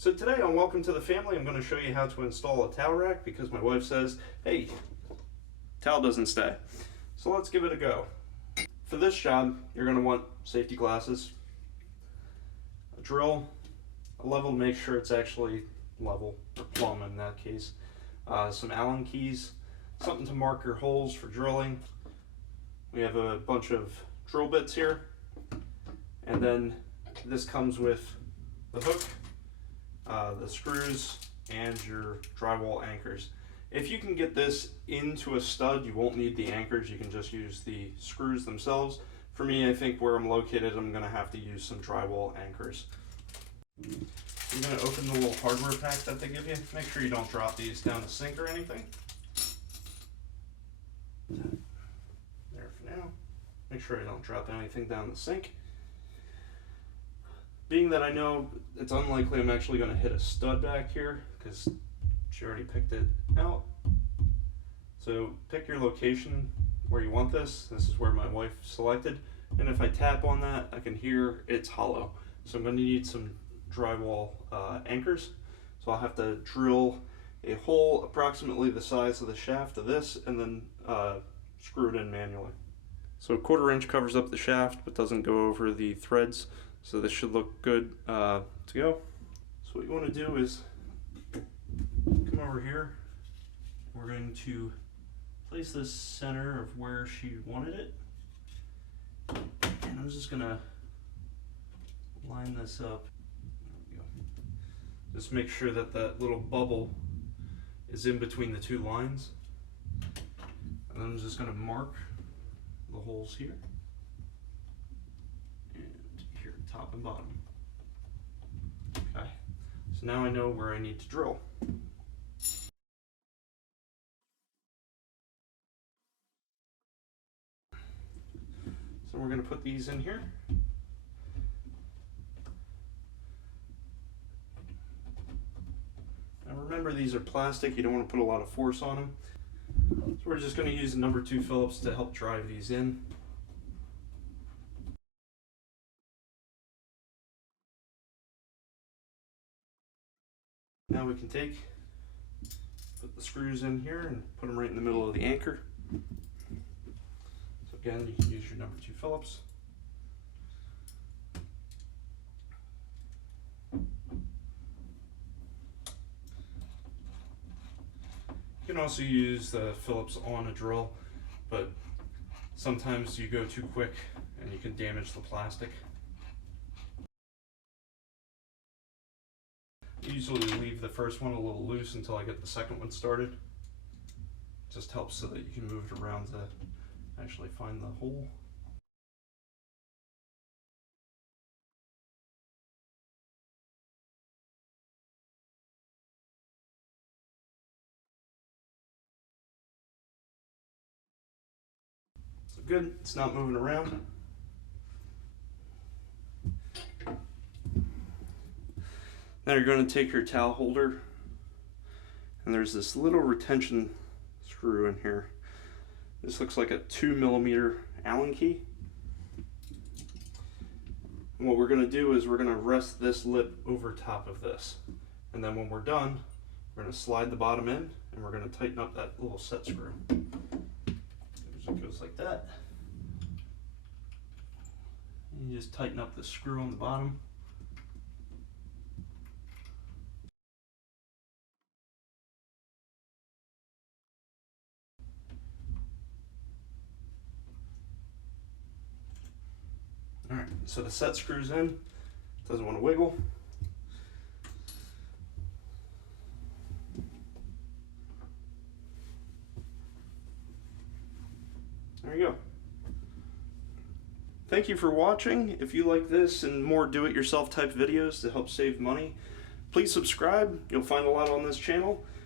So today on Welcome to the Family, I'm going to show you how to install a towel rack because my wife says, hey, towel doesn't stay. So let's give it a go. For this job, you're going to want safety glasses, a drill, a level to make sure it's actually level, or plumb in that case, some Allen keys, something to mark your holes for drilling. We have a bunch of drill bits here, and then this comes with the hook, the screws, and your drywall anchors. If you can get this into a stud, you won't need the anchors. You can just use the screws themselves. For me, I think where I'm located, I'm going to have to use some drywall anchors. I'm going to open the little hardware pack that they give you. Make sure you don't drop these down the sink or anything. There for now. Make sure I don't drop anything down the sink. Being that I know it's unlikely I'm actually going to hit a stud back here because she already picked it out. So pick your location where you want this. This is where my wife selected. And if I tap on that, I can hear it's hollow. So I'm going to need some drywall anchors. So I'll have to drill a hole approximately the size of the shaft of this and then screw it in manually. So a 1/4 inch covers up the shaft but doesn't go over the threads. So this should look good to go. So what you want to do is come over here. We're going to place this center of where she wanted it. And I'm just going to line this up. There we go. Just make sure that that little bubble is in between the two lines. And I'm just going to mark the holes here. Top and bottom. Okay, so now I know where I need to drill. So we're going to put these in here. Now remember, these are plastic, you don't want to put a lot of force on them. So we're just going to use number 2 Phillips to help drive these in. Now we can put the screws in here and put them right in the middle of the anchor. So again, you can use your number 2 Phillips. You can also use the Phillips on a drill, but sometimes you go too quick and you can damage the plastic. I usually leave the first one a little loose until I get the second one started. It just helps so that you can move it around to actually find the hole. So good, it's not moving around. Now you're going to take your towel holder, and there's this little retention screw in here. This looks like a 2mm Allen key. And what we're going to do is we're going to rest this lip over top of this. And then when we're done, we're going to slide the bottom in, and we're going to tighten up that little set screw. It goes like that. And you just tighten up the screw on the bottom. Alright, so the set screws in, doesn't want to wiggle. There you go. Thank you for watching. If you like this and more do-it-yourself type videos to help save money, please subscribe. You'll find a lot on this channel.